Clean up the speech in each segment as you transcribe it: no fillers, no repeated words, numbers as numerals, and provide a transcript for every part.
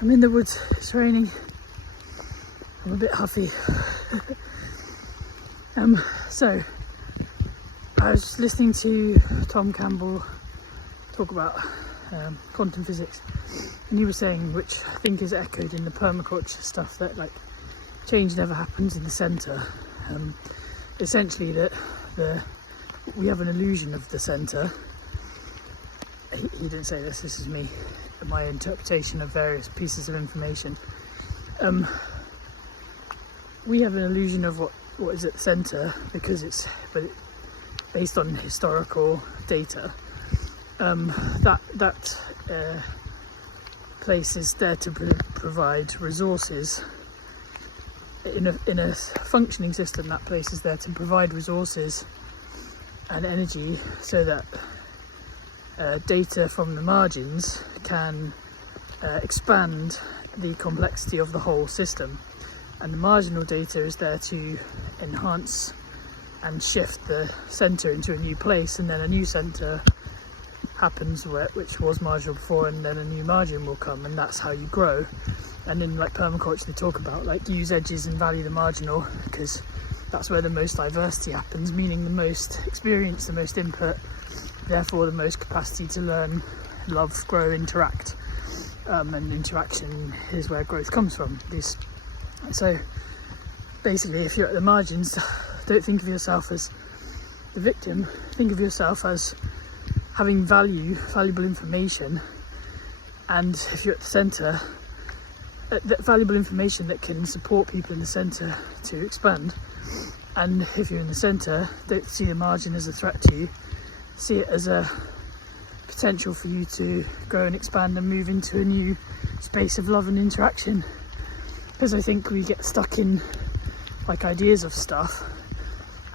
I'm in the woods, it's raining, I'm a bit huffy. So I was listening to Tom Campbell talk about quantum physics, and he was saying, which I think is echoed in the permaculture stuff, that like change never happens in the centre. Essentially that we have an illusion of the centre. He didn't say this is me, my interpretation of various pieces of information. We have an illusion of what is at the centre because it's based on historical data. That place is there to provide resources. In a functioning system, that place is there to provide resources and energy so that data from the margins can expand the complexity of the whole system, and the marginal data is there to enhance and shift the centre into a new place, and then a new centre happens which was marginal before, and then a new margin will come, and that's how you grow. And in like permaculture they talk about like use edges and value the marginal, because that's where the most diversity happens, meaning the most experience, the most input, therefore the most capacity to learn, love, grow, interact, and interaction is where growth comes from. So basically, if you're at the margins, don't think of yourself as the victim, think of yourself as having valuable information, and if you're at the centre, that valuable information that can support people in the centre to expand. And if you're in the centre, don't see the margin as a threat to you, see it as a potential for you to grow and expand and move into a new space of love and interaction. Because I think we get stuck in like ideas of stuff,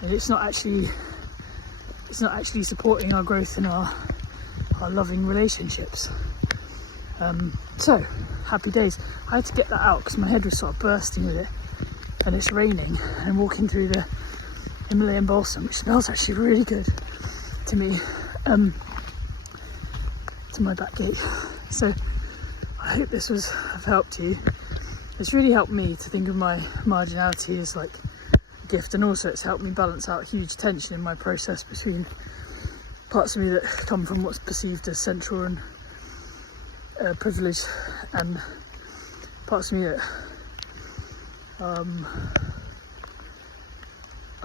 and it's not actually supporting our growth in our loving relationships. So happy days. I had to get that out because my head was sort of bursting with it, and it's raining, and I'm walking through the Himalayan balsam, which smells actually really good to me, to my back gate. So I hope this have helped you. It's really helped me to think of my marginality as like a gift, and also it's helped me balance out huge tension in my process between parts of me that come from what's perceived as central and privilege, and parts of me that are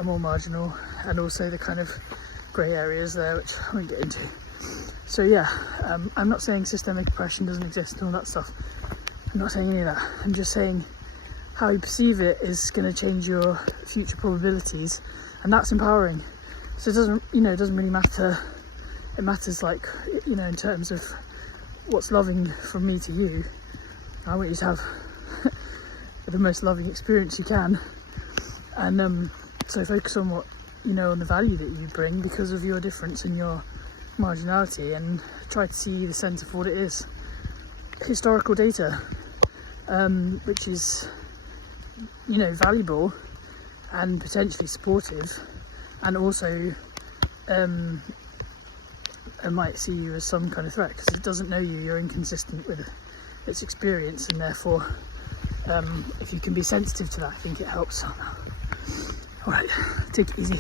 more marginal, and also the kind of grey areas there which I won't get into. So yeah, I'm not saying systemic oppression doesn't exist and all that stuff. I'm not saying any of that. I'm just saying how you perceive it is going to change your future probabilities, and that's empowering. So it doesn't really matter. It matters like, in terms of what's loving from me to you. I want you to have the most loving experience you can, and so focus on what on the value that you bring because of your difference and your marginality, and try to see the centre for what it is. Historical data, which is valuable and potentially supportive, and also it might see you as some kind of threat because it doesn't know you. You're inconsistent with its experience, and therefore if you can be sensitive to that, I think it helps. Alright, take it easy.